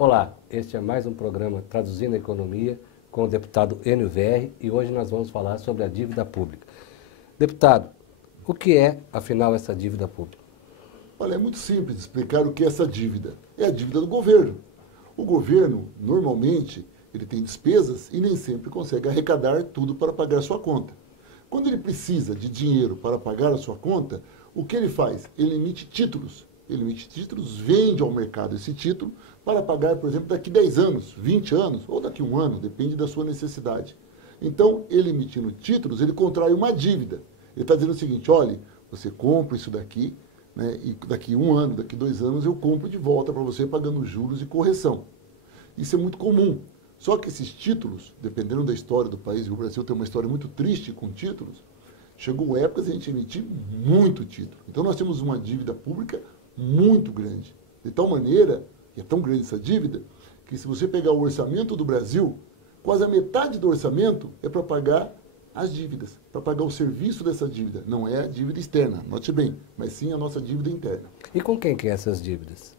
Olá, este é mais um programa Traduzindo a Economia com o deputado Enio Verri e hoje nós vamos falar sobre a dívida pública. Deputado, o que é, afinal, essa dívida pública? Olha, é muito simples explicar o que é essa dívida. É a dívida do governo. O governo, normalmente, ele tem despesas e nem sempre consegue arrecadar tudo para pagar a sua conta. Quando ele precisa de dinheiro para pagar a sua conta, o que ele faz? Ele emite títulos. Ele emite títulos, vende ao mercado esse título para pagar, por exemplo, daqui 10 anos, 20 anos ou daqui um ano, depende da sua necessidade. Então, ele emitindo títulos, ele contrai uma dívida. Ele está dizendo o seguinte, olha, você compra isso daqui, né, e daqui um ano, daqui 2 anos, eu compro de volta para você pagando juros e correção. Isso é muito comum. Só que esses títulos, dependendo da história do país, e o Brasil tem uma história muito triste com títulos, chegou épocas de a gente emitir muito título. Então nós temos uma dívida pública muito grande. De tal maneira, e é tão grande essa dívida, que se você pegar o orçamento do Brasil, quase a metade do orçamento é para pagar as dívidas, para pagar o serviço dessa dívida. Não é a dívida externa, note bem, mas sim a nossa dívida interna. E com quem que é essas dívidas?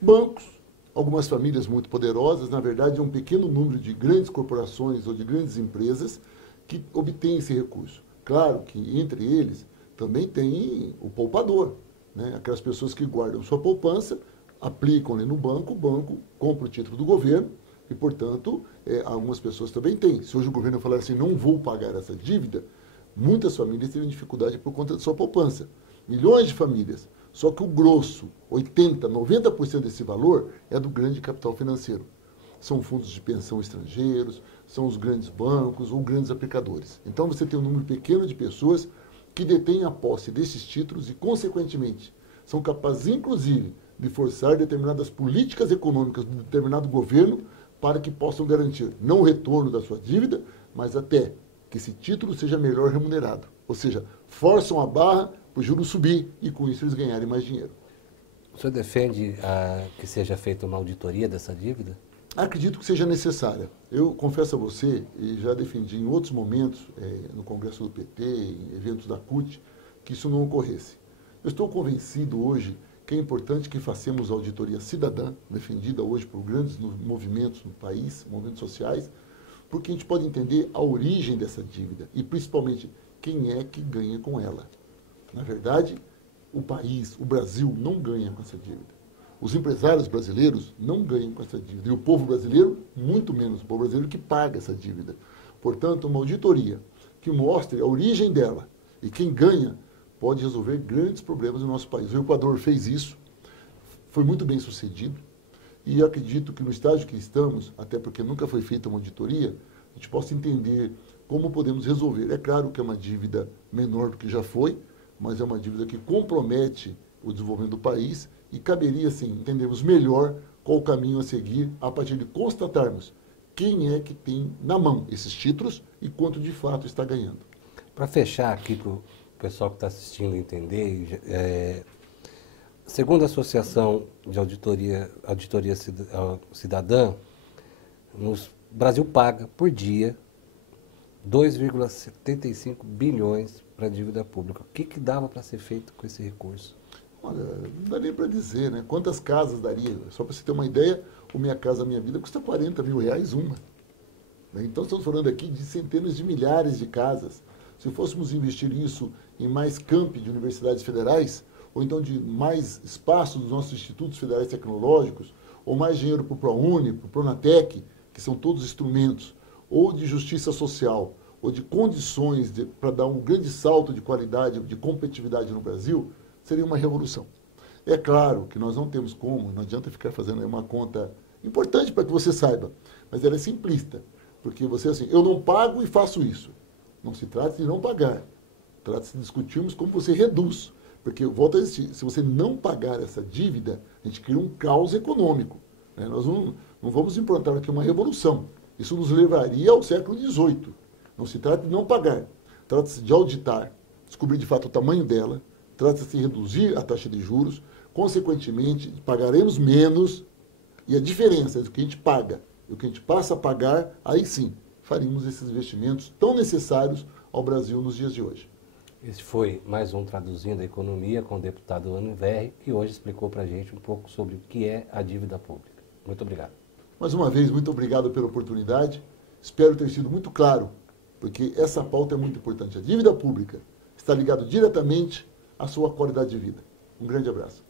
Bancos, algumas famílias muito poderosas, na verdade é um pequeno número de grandes corporações ou de grandes empresas que obtêm esse recurso. Claro que entre eles também tem o poupador, né? Aquelas pessoas que guardam sua poupança, aplicam ali no banco, o banco compra o título do governo e, portanto, algumas pessoas também têm. Se hoje o governo falar assim, não vou pagar essa dívida, muitas famílias teriam dificuldade por conta da sua poupança. Milhões de famílias. Só que o grosso, 80%, 90% desse valor é do grande capital financeiro. São fundos de pensão estrangeiros, são os grandes bancos ou grandes aplicadores. Então você tem um número pequeno de pessoas que detêm a posse desses títulos e, consequentemente, são capazes, inclusive, de forçar determinadas políticas econômicas de determinado governo para que possam garantir não o retorno da sua dívida, mas até que esse título seja melhor remunerado. Ou seja, forçam a barra para o juro subir e com isso eles ganharem mais dinheiro. O senhor defende que seja feita uma auditoria dessa dívida? Acredito que seja necessária. Eu confesso a você, e já defendi em outros momentos, no Congresso do PT, em eventos da CUT, que isso não ocorresse. Eu estou convencido hoje que é importante que façamos a auditoria cidadã, defendida hoje por grandes movimentos no país, movimentos sociais, porque a gente pode entender a origem dessa dívida e, principalmente, quem é que ganha com ela. Na verdade, o país, o Brasil, não ganha com essa dívida. Os empresários brasileiros não ganham com essa dívida. E o povo brasileiro, muito menos. O povo brasileiro que paga essa dívida. Portanto, uma auditoria que mostre a origem dela e quem ganha pode resolver grandes problemas no nosso país. O Equador fez isso, foi muito bem sucedido. E acredito que no estágio que estamos, até porque nunca foi feita uma auditoria, a gente possa entender como podemos resolver. É claro que é uma dívida menor do que já foi, mas é uma dívida que compromete o desenvolvimento do país e caberia, sim, entendermos melhor qual o caminho a seguir a partir de constatarmos quem é que tem na mão esses títulos e quanto de fato está ganhando. Para fechar aqui para o pessoal que está assistindo entender, segundo a Associação de Auditoria Cidadã, o Brasil paga por dia 2,75 bilhões para a dívida pública. O que dava para ser feito com esse recurso? Olha, não dá nem para dizer, né? Quantas casas daria? Só para você ter uma ideia, o Minha Casa Minha Vida custa 40 mil reais uma. Então estamos falando aqui de centenas de milhares de casas. Se fôssemos investir isso em mais campi de universidades federais, ou então de mais espaço dos nossos institutos federais tecnológicos, ou mais dinheiro para o ProUni, para o Pronatec, que são todos instrumentos, ou de justiça social, ou de condições para dar um grande salto de qualidade, de competitividade no Brasil, seria uma revolução. É claro que nós não temos como, não adianta ficar fazendo uma conta importante para que você saiba, mas ela é simplista, porque você assim, eu não pago e faço isso. Não se trata de não pagar, trata-se de discutirmos como você reduz, porque, volto a insistir, se você não pagar essa dívida, a gente cria um caos econômico. Né? Nós não vamos implantar aqui uma revolução. Isso nos levaria ao século XVIII. Não se trata de não pagar, trata-se de auditar, descobrir de fato o tamanho dela, trata-se de reduzir a taxa de juros, consequentemente, pagaremos menos, e a diferença do que a gente paga e o que a gente passa a pagar, aí sim, faríamos esses investimentos tão necessários ao Brasil nos dias de hoje. Esse foi mais um Traduzindo a Economia com o deputado Enio Verri, que hoje explicou para a gente um pouco sobre o que é a dívida pública. Muito obrigado. Mais uma vez, muito obrigado pela oportunidade. Espero ter sido muito claro, porque essa pauta é muito importante. A dívida pública está ligada diretamente à sua qualidade de vida. Um grande abraço.